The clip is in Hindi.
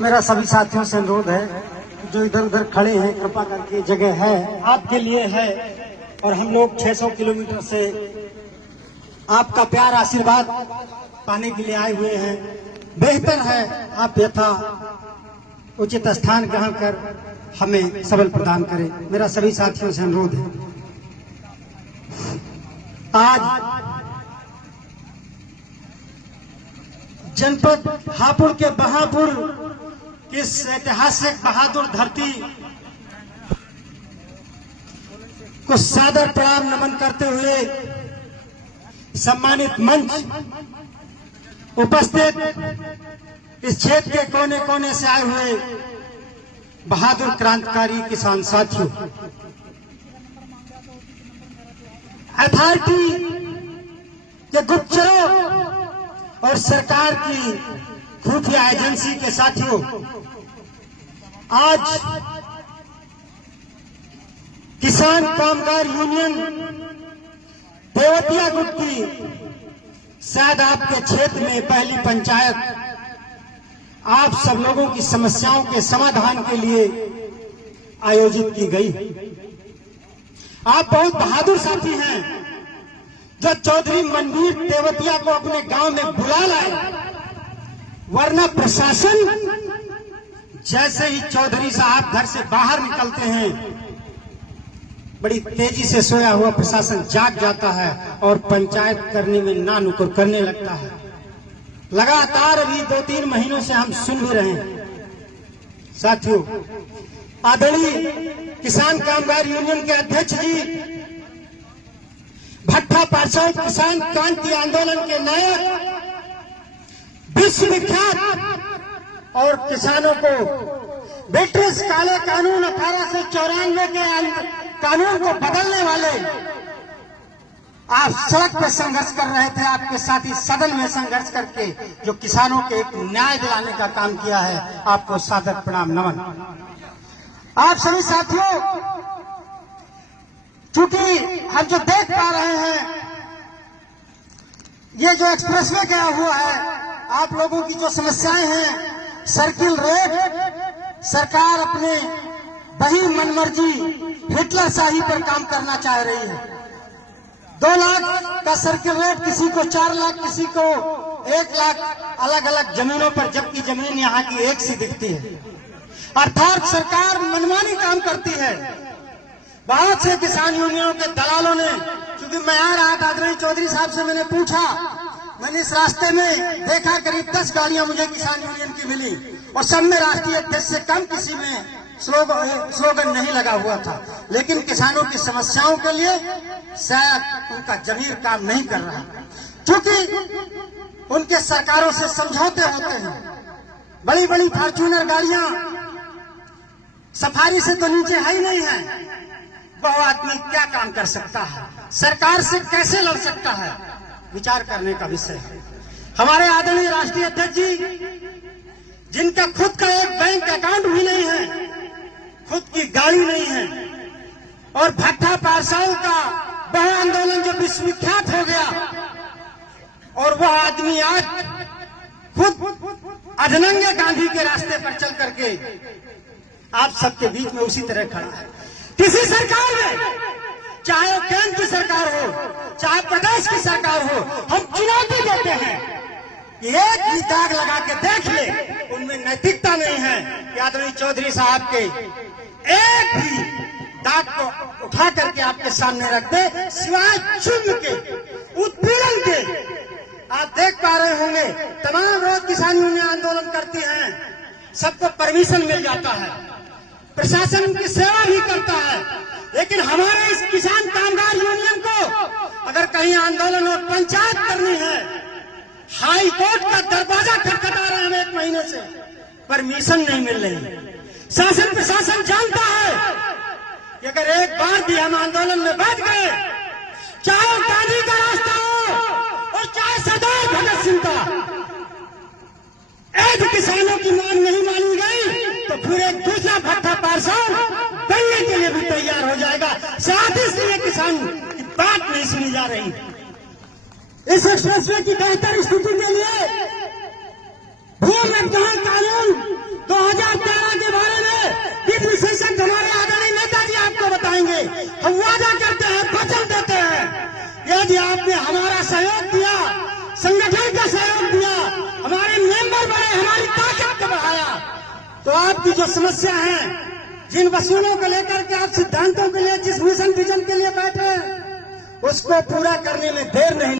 मेरा सभी साथियों से अनुरोध है जो इधर उधर खड़े हैं, कृपा करके जगह है, आपके लिए है। और हम लोग 600 किलोमीटर से आपका प्यार आशीर्वाद पाने के लिए आए हुए हैं। बेहतर है आप यथा उचित स्थान ग्रहण कर हमें सबल प्रदान करें। मेरा सभी साथियों से अनुरोध है। आज जनपद हापुड़ के बहापुर इस ऐतिहासिक बहादुर धरती को सादर प्रणाम नमन करते हुए सम्मानित मंच उपस्थित इस क्षेत्र के कोने कोने से आए हुए बहादुर क्रांतिकारी किसान साथियों, अथॉरिटी के गुप्तचरों और सरकार की खुफिया एजेंसी के साथियों, आज किसान कामगार यूनियन देवतिया गुट की शायद आपके क्षेत्र में पहली पंचायत आप सब लोगों की समस्याओं के समाधान के लिए आयोजित की गई। आप बहुत बहादुर साथी हैं जो चौधरी मनवीर देवतिया को अपने गांव में बुला लाए, वरना प्रशासन जैसे ही चौधरी साहब घर से बाहर निकलते हैं बड़ी तेजी से सोया हुआ प्रशासन जाग जाता है और पंचायत करने में ना नुकुर करने लगता है। लगातार अभी 2-3 महीनों से हम सुन भी रहे हैं। साथियों, आदरणीय किसान कामगार यूनियन के अध्यक्ष जी, भट्टा पार्षद किसान क्रांति आंदोलन के नायक, विश्वविख्यात और किसानों को ब्रिटिश काले कानून 1894 के कानून को बदलने वाले, आप सड़क पर संघर्ष कर रहे थे, आपके साथी सदन में संघर्ष करके जो किसानों के एक न्याय दिलाने का काम किया है, आपको सादर प्रणाम नमन। आप सभी साथियों, चूंकि हम जो देख पा रहे हैं ये जो एक्सप्रेसवे गया हुआ है, आप लोगों की जो समस्याएं हैं, सर्किल रोड, सरकार अपने दही मनमर्जी हिटलर शाही पर काम करना चाह रही है। 2 लाख का सर्किल रेट, किसी को 4 लाख, किसी को 1 लाख, अलग अलग जमीनों पर, जबकि जमीन यहाँ की एक सी दिखती है। अर्थात सरकार मनमानी काम करती है। बहुत से किसान यूनियनों के दलालों ने, क्योंकि मैं आ रहा था आदरणीय चौधरी साहब से मैंने पूछा, मैंने इस रास्ते में देखा करीब 10 गाड़ियां मुझे किसान यूनियन की मिली और सब में राष्ट्रीय अध्यक्ष से कम किसी में स्लोगन नहीं लगा हुआ था। लेकिन किसानों की समस्याओं के लिए शायद उनका जमीर काम नहीं कर रहा, क्योंकि उनके सरकारों से समझौते होते हैं। बड़ी बड़ी फॉर्च्यूनर गाड़ियां सफारी से तो नीचे है ही नहीं है। वह आदमी क्या काम कर सकता है, सरकार से कैसे लड़ सकता है, विचार करने का विषय है। हमारे आदरणीय राष्ट्रीय अध्यक्ष जी, जिनका खुद का एक बैंक अकाउंट भी नहीं है, खुद की गाड़ी नहीं है, और भट्टा पार्षद का वह आंदोलन जो विश्वविख्यात हो गया, और वह आदमी आज खुद अधनंगे गांधी के रास्ते पर चल करके आप सबके बीच में उसी तरह खड़ा है। किसी सरकार में, चाहे वो केंद्र की सरकार हो, चाहे प्रदेश की सरकार हो, हम चुनौती देते हैं कि एक ही दाग लगा के देख ले, उनमें नैतिकता नहीं है कि आदरणीय चौधरी साहब के एक भी दाग को उठा करके आपके सामने रख दे, सिवाय जुल्म के, उत्पीड़न के। आप देख पा रहे होंगे तमाम रोज किसान यूनियन आंदोलन करती हैं, सबको परमिशन मिल जाता है, प्रशासन उनकी सेवा भी करता है, लेकिन हमारे इस किसान कामगार यूनियन को अगर कहीं आंदोलन और पंचायत करनी है, हाई कोर्ट का दरवाजा खटखटा रहे हैं 1 महीने से, परमिशन नहीं मिल रही। शासन प्रशासन जानता है कि अगर एक बार भी हम आंदोलन में बैठ गए, चाहे गांधी का रास्ता हो और चाहे सरदार भगत सिंह का, एक किसानों की मांग नहीं मानी गई तो फिर एक दूसरा भट्टा पार्षद बनने के लिए भी तैयार हो जाएगा। साथ ही इसलिए किसान की बात नहीं सुनी जा रही। इस एक्सप्रेसवे की बेहतर स्थिति के लिए भूमि अधिग्रहण कानून तो आपकी जो समस्या है, जिन वसूलों को लेकर के आप सिद्धांतों के लिए, जिस मिशन विजन के लिए बैठे, उसको पूरा करने में देर नहीं